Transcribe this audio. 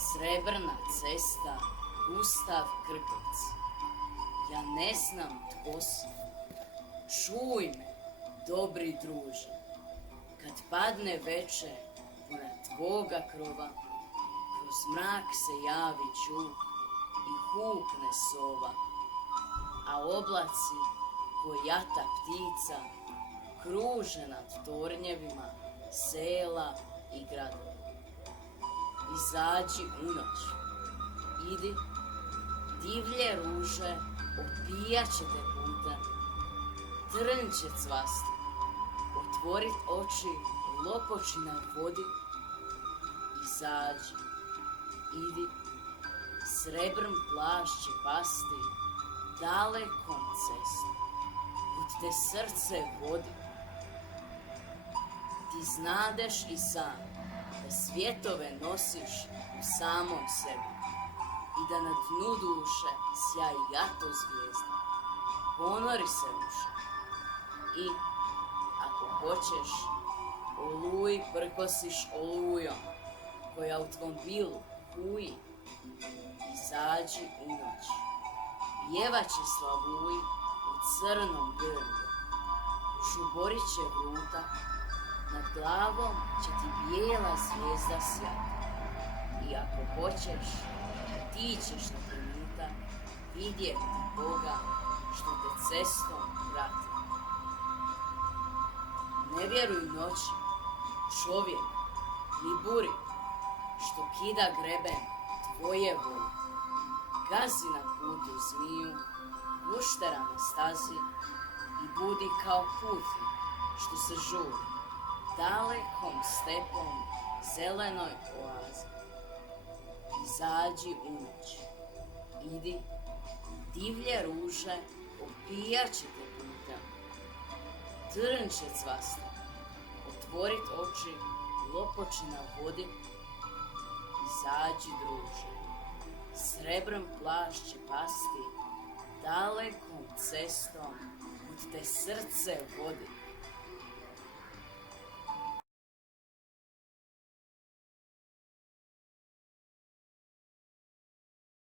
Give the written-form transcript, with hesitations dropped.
Srebrna cesta, Gustav Krkec. Ja ne znam tko si. Čuj me, dobri druže. Kad padne veče puna tvoga krova, kroz mrak se javi čuk i hukne sova, a oblaci ko jata ptica kruže nad tornjevima sela i gradova. Izađi u noć, idi, divlje ruže opijat će te putem, trn će cvasti, otvorit oči lopoči na vodi. Izađi, idi, srebrn plašč će pasti dalekom cestom, kud te srce vodi. Ti znadeš i sam da svjetove nosiš u samom sebi i da na dnu duše sjaji jato zvijezda. Ponori se uše i, ako hoćeš, oluji prkosiš olujom koja u tvom bilu kuji. Izađi u noć, pjevat će slavuji u crnom grmlju, žuborit će vruta, nad glavom će ti bijela zvijezda sjati. I ako hoćeš, ti ćeš na trenutak vidjeti Boga što te cestom prati. Ne vjeruj noći, čovjek, ni buri, što kida greben tvoje volje. Gazi na putu zmiju, guštera na stazi i budi kao putnik što se žuri dalekom stepom zelenoj oazi. Izađi u noć, idi, divlje ruže opijat će te putem, trn će cvasti, otvorit oči lopoči na vodi. Izađi druže, srebrn plašč će pasti dalekom cestom kud te srce vodi.